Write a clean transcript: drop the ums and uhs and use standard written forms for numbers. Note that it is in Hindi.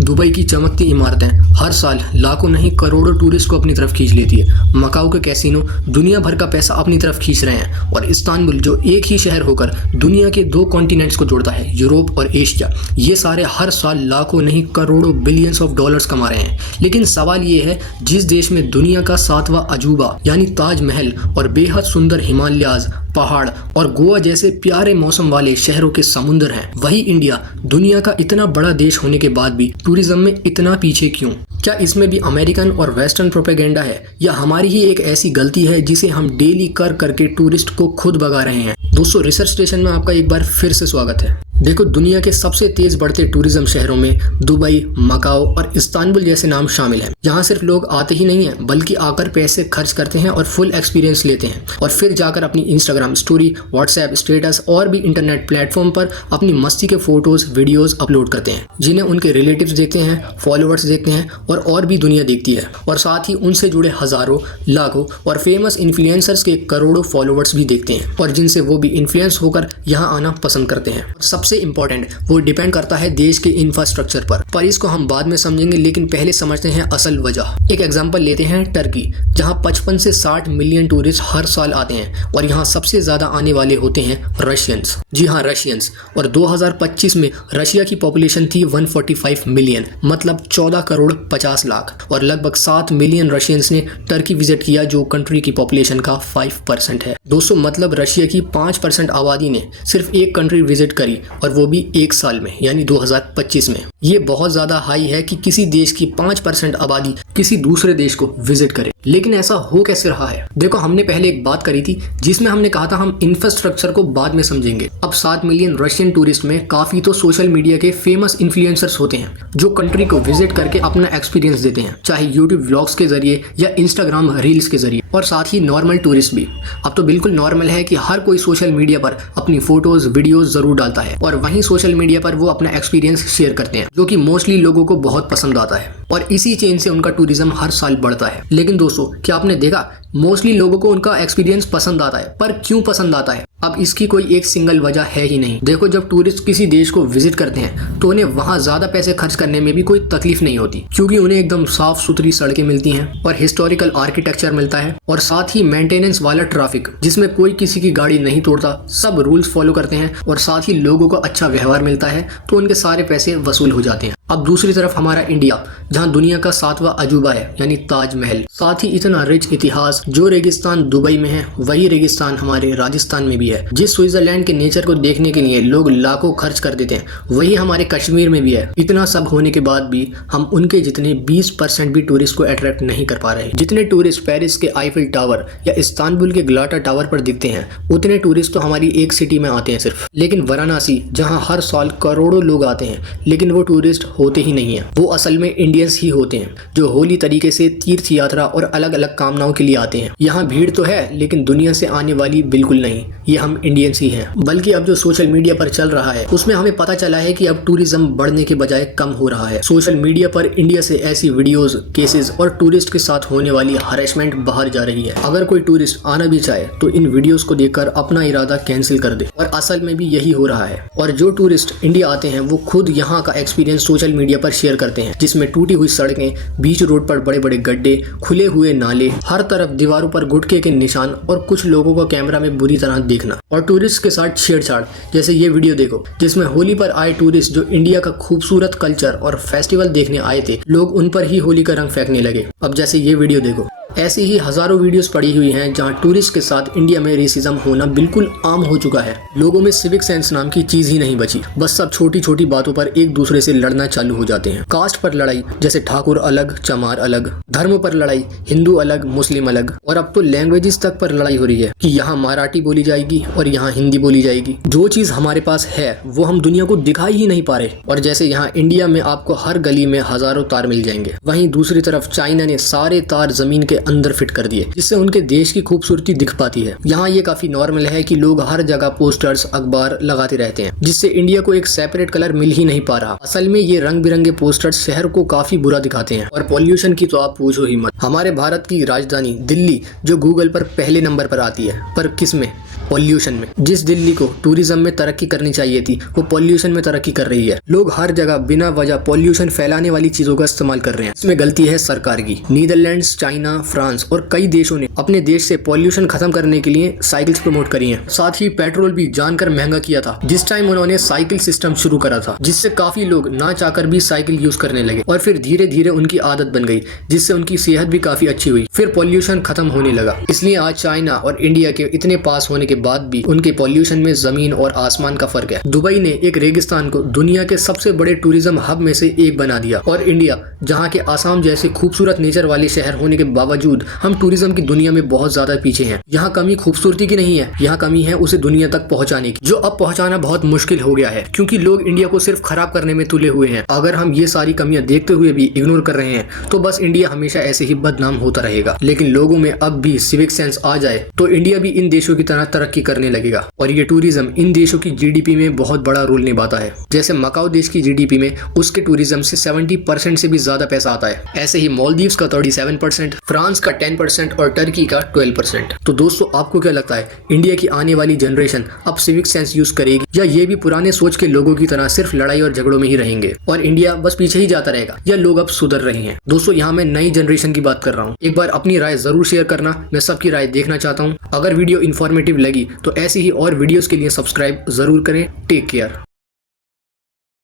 दुबई की चमकती इमारतें हर साल लाखों नहीं करोड़ों टूरिस्ट को अपनी तरफ खींच लेती है। मकाऊ के कैसीनो दुनिया भर का पैसा अपनी तरफ खींच रहे हैं और इस्तांबुल जो एक ही शहर होकर दुनिया के 2 कॉन्टिनेंट्स को जोड़ता है, यूरोप और एशिया, ये सारे हर साल लाखों नहीं करोड़ों बिलियंस ऑफ डॉलर्स कमा रहे हैं। लेकिन सवाल ये है, जिस देश में दुनिया का 7वां अजूबा यानी ताजमहल और बेहद सुंदर हिमालयाज, पहाड़ और गोवा जैसे प्यारे मौसम वाले शहरों के समुद्र हैं, वही इंडिया दुनिया का इतना बड़ा देश होने के बाद भी टूरिज्म में इतना पीछे क्यों? क्या इसमें भी अमेरिकन और वेस्टर्न प्रोपेगेंडा है या हमारी ही एक ऐसी गलती है जिसे हम डेली कर करके टूरिस्ट को खुद भगा रहे हैं? दोस्तों, रिसर्च स्टेशन में आपका एक बार फिर से स्वागत है। देखो, दुनिया के सबसे तेज बढ़ते टूरिज्म शहरों में दुबई, मकाओ और इस्तांबुल जैसे नाम शामिल हैं। यहाँ सिर्फ लोग आते ही नहीं हैं, बल्कि आकर पैसे खर्च करते हैं और फुल एक्सपीरियंस लेते हैं और फिर जाकर अपनी इंस्टाग्राम स्टोरी, व्हाट्सएप स्टेटस और भी इंटरनेट प्लेटफॉर्म पर अपनी मस्ती के फोटोज, वीडियोज अपलोड करते हैं, जिन्हें उनके रिलेटिव्स देखते हैं, फॉलोअर्स देखते हैं और भी दुनिया देखती है। और साथ ही उनसे जुड़े हजारों, लाखों और फेमस इन्फ्लुएंसर्स के करोड़ों फॉलोअर्स भी देखते हैं और जिनसे वो भी इन्फ्लुएंस होकर यहाँ आना पसंद करते हैं। सबसे इंपॉर्टेंट, वो डिपेंड करता है देश के इंफ्रास्ट्रक्चर पर इसको हम बाद में समझेंगे, लेकिन पहले समझते हैं असल वजह। एक एग्जांपल लेते हैं टर्की, जहां 55 से 60 मिलियन टूरिस्ट हर साल आते हैं और यहां सबसे ज्यादा आने वाले होते हैं रशियंस। जी हाँ, रशियंस। और 2025 में रशिया की पॉपुलेशन थी 145 मिलियन, मतलब 14 करोड़ 50 लाख, और लगभग 7 मिलियन रशियंस ने टर्की विजिट किया, जो कंट्री की पॉपुलेशन का 5% है। दोस्तों, मतलब रशिया की 5% आबादी ने सिर्फ एक कंट्री विजिट करी, और वो भी एक साल में, यानी 2025 में। ये बहुत ज्यादा हाई है कि किसी देश की 5% आबादी किसी दूसरे देश को विजिट करे। लेकिन ऐसा हो कैसे रहा है? देखो, हमने पहले एक बात करी थी जिसमें हमने कहा था हम इंफ्रास्ट्रक्चर को बाद में समझेंगे। अब 7 मिलियन रशियन टूरिस्ट में काफी तो सोशल मीडिया के फेमस इन्फ्लुएंसर्स होते हैं जो कंट्री को विजिट करके अपना एक्सपीरियंस देते हैं, चाहे यूट्यूब व्लॉग्स के जरिए या इंस्टाग्राम रील्स के जरिए। और साथ ही नॉर्मल टूरिस्ट भी। अब तो बिल्कुल नॉर्मल है कि हर कोई सोशल मीडिया पर अपनी फोटोज, वीडियोज जरूर डालता है और वहीं सोशल मीडिया पर वो अपना एक्सपीरियंस शेयर करते हैं, जो कि मोस्टली लोगों को बहुत पसंद आता है और इसी चेन से उनका टूरिज्म हर साल बढ़ता है। लेकिन दोस्तों, क्या आपने देखा, मोस्टली लोगों को उनका एक्सपीरियंस पसंद आता है, पर क्यों पसंद आता है? अब इसकी कोई एक सिंगल वजह है ही नहीं। देखो, जब टूरिस्ट किसी देश को विजिट करते हैं तो उन्हें वहां ज्यादा पैसे खर्च करने में भी कोई तकलीफ नहीं होती, क्योंकि उन्हें एकदम साफ सुथरी सड़कें मिलती हैं और हिस्टोरिकल आर्किटेक्चर मिलता है और साथ ही मेंटेनेंस वाला ट्रैफिक, जिसमें कोई किसी की गाड़ी नहीं तोड़ता, सब रूल्स फॉलो करते हैं और साथ ही लोगों को अच्छा व्यवहार मिलता है, तो उनके सारे पैसे वसूल हो जाते हैं। अब दूसरी तरफ हमारा इंडिया, जहां दुनिया का 7वां अजूबा है, यानी ताजमहल, साथ ही इतना रिच इतिहास। जो रेगिस्तान दुबई में है, वही रेगिस्तान हमारे राजस्थान में भी है। जिस स्विट्जरलैंड के नेचर को देखने के लिए लोग लाखों खर्च कर देते हैं, वही हमारे कश्मीर में भी है। इतना सब होने के बाद भी हम उनके जितने 20% भी टूरिस्ट को अट्रैक्ट नहीं कर पा रहे। जितने टूरिस्ट पेरिस के आईफिल टावर या इस्तांबुल के ग्लाटा टावर पर दिखते हैं, उतने टूरिस्ट तो हमारी एक सिटी में आते हैं सिर्फ। लेकिन वाराणसी, जहाँ हर साल करोड़ों लोग आते हैं, लेकिन वो टूरिस्ट होते ही नहीं है। वो असल में इंडियंस ही होते हैं, जो होली तरीके से तीर्थ यात्रा और अलग अलग कामनाओं के लिए आते हैं। यहाँ भीड़ तो है, लेकिन दुनिया से आने वाली बिल्कुल नहीं। ये हम इंडियंस ही हैं। बल्कि अब जो सोशल मीडिया पर चल रहा है, उसमें हमें पता चला है कि अब टूरिज्म बढ़ने के बजाय कम हो रहा है। सोशल मीडिया पर इंडिया से ऐसी वीडियोस, केसेस और टूरिस्ट के साथ होने वाली हरेसमेंट बाहर जा रही है। अगर कोई टूरिस्ट आना भी चाहे तो इन वीडियोस को देखकर अपना इरादा कैंसिल कर दे, और असल में भी यही हो रहा है। और जो टूरिस्ट इंडिया आते हैं, वो खुद यहाँ का एक्सपीरियंस सोशल मीडिया पर शेयर करते हैं, जिसमें टूटी हुई सड़कें, बीच रोड पर बड़े बड़े गड्ढे, खुले हुए नाले, हर तरफ दीवारों पर गुटखे के निशान और कुछ लोगों को कैमरा में बुरी तरह देखना और टूरिस्ट के साथ छेड़छाड़। जैसे ये वीडियो देखो, जिसमें होली पर आए टूरिस्ट जो इंडिया का खूबसूरत कल्चर और फेस्टिवल देखने आए थे, लोग उन पर ही होली का रंग फेंकने लगे। अब जैसे ये वीडियो देखो, ऐसी ही हजारों वीडियोस पड़ी हुई हैं जहां टूरिस्ट के साथ इंडिया में रेसिज्म होना बिल्कुल आम हो चुका है। लोगों में सिविक सेंस नाम की चीज ही नहीं बची। बस सब छोटी छोटी बातों पर एक दूसरे से लड़ना चालू हो जाते हैं। कास्ट पर लड़ाई, जैसे ठाकुर अलग, चमार अलग। धर्म पर लड़ाई, हिंदू अलग, मुस्लिम अलग। और अब तो लैंग्वेजेस तक पर लड़ाई हो रही है कि यहाँ मराठी बोली जाएगी और यहाँ हिंदी बोली जाएगी। जो चीज हमारे पास है वो हम दुनिया को दिखाई ही नहीं पा रहे। और जैसे यहाँ इंडिया में आपको हर गली में हजारों तार मिल जाएंगे, वहीं दूसरी तरफ चाइना ने सारे तार जमीन के अंदर फिट कर दिए, जिससे उनके देश की खूबसूरती दिख पाती है। यहाँ ये काफी नॉर्मल है कि लोग हर जगह पोस्टर्स, अखबार लगाते रहते हैं, जिससे इंडिया को एक सेपरेट कलर मिल ही नहीं पा रहा। असल में ये रंग बिरंगे पोस्टर्स शहर को काफी बुरा दिखाते हैं। और पॉल्यूशन की तो आप पूछो ही मत। हमारे भारत की राजधानी दिल्ली, जो गूगल पर पहले नंबर पर आती है, पर किस में? पॉल्यूशन में। जिस दिल्ली को टूरिज्म में तरक्की करनी चाहिए थी वो पॉल्यूशन में तरक्की कर रही है। लोग हर जगह बिना वजह पॉल्यूशन फैलाने वाली चीजों का इस्तेमाल कर रहे हैं। इसमें गलती है सरकार की। नीदरलैंड्स, चाइना, फ्रांस और कई देशों ने अपने देश से पॉल्यूशन खत्म करने के लिए साइकिल्स प्रमोट करी हैं। साथ ही पेट्रोल भी जानकर महंगा किया था जिस टाइम उन्होंने साइकिल सिस्टम शुरू करा था, जिससे काफी लोग ना चाहकर भी साइकिल यूज करने लगे और फिर धीरे धीरे उनकी आदत बन गई, जिससे उनकी सेहत भी काफी अच्छी हुई। फिर पॉल्यूशन खत्म होने लगा। इसलिए आज चाइना और इंडिया के इतने पास होने के बाद भी उनके पॉल्यूशन में जमीन और आसमान का फर्क है। दुबई ने एक रेगिस्तान को दुनिया के सबसे बड़े टूरिज्म हब में से एक बना दिया और इंडिया, जहाँ के आसाम जैसे खूबसूरत नेचर वाले शहर होने के बावजूद हम टूरिज्म की दुनिया में बहुत ज्यादा पीछे हैं। यहाँ कमी खूबसूरती की नहीं है, यहाँ कमी है उसे दुनिया तक पहुँचाने की, जो अब पहुँचाना बहुत मुश्किल हो गया है क्योंकि लोग इंडिया को सिर्फ खराब करने में तुले हुए हैं। अगर हम ये सारी कमियां देखते हुए भी इग्नोर कर रहे हैं तो बस इंडिया हमेशा ऐसे ही बदनाम होता रहेगा। लेकिन लोगों में अब भी सिविक सेंस आ जाए तो इंडिया भी इन देशों की तरह तरक्की करने लगेगा और ये टूरिज्म इन देशों की जीडीपी में बहुत बड़ा रोल निभाता है। जैसे मकाऊ देश की जीडीपी में उसके टूरिज्म से 70% से भी ज्यादा पैसा आता है। ऐसे ही मालदीव्स का 37%, फ्रांस का 10% और टर्की का 12%। तो दोस्तों, आपको क्या लगता है इंडिया की आने वाली जनरेशन अब सिविक सेंस यूज करेगी या ये भी पुराने सोच के लोगों की तरह सिर्फ लड़ाई और झगड़ों में ही रहेंगे और इंडिया बस पीछे ही जाता रहेगा, या लोग अब सुधर रहे हैं? दोस्तों, यहाँ मैं नई जनरेशन की बात कर रहा हूँ। एक बार अपनी राय जरूर शेयर करना, मैं सबकी राय देखना चाहता हूँ। अगर वीडियो इन्फॉर्मेटिव लगी तो ऐसी ही और वीडियोस के लिए सब्सक्राइब जरूर करें। Take care.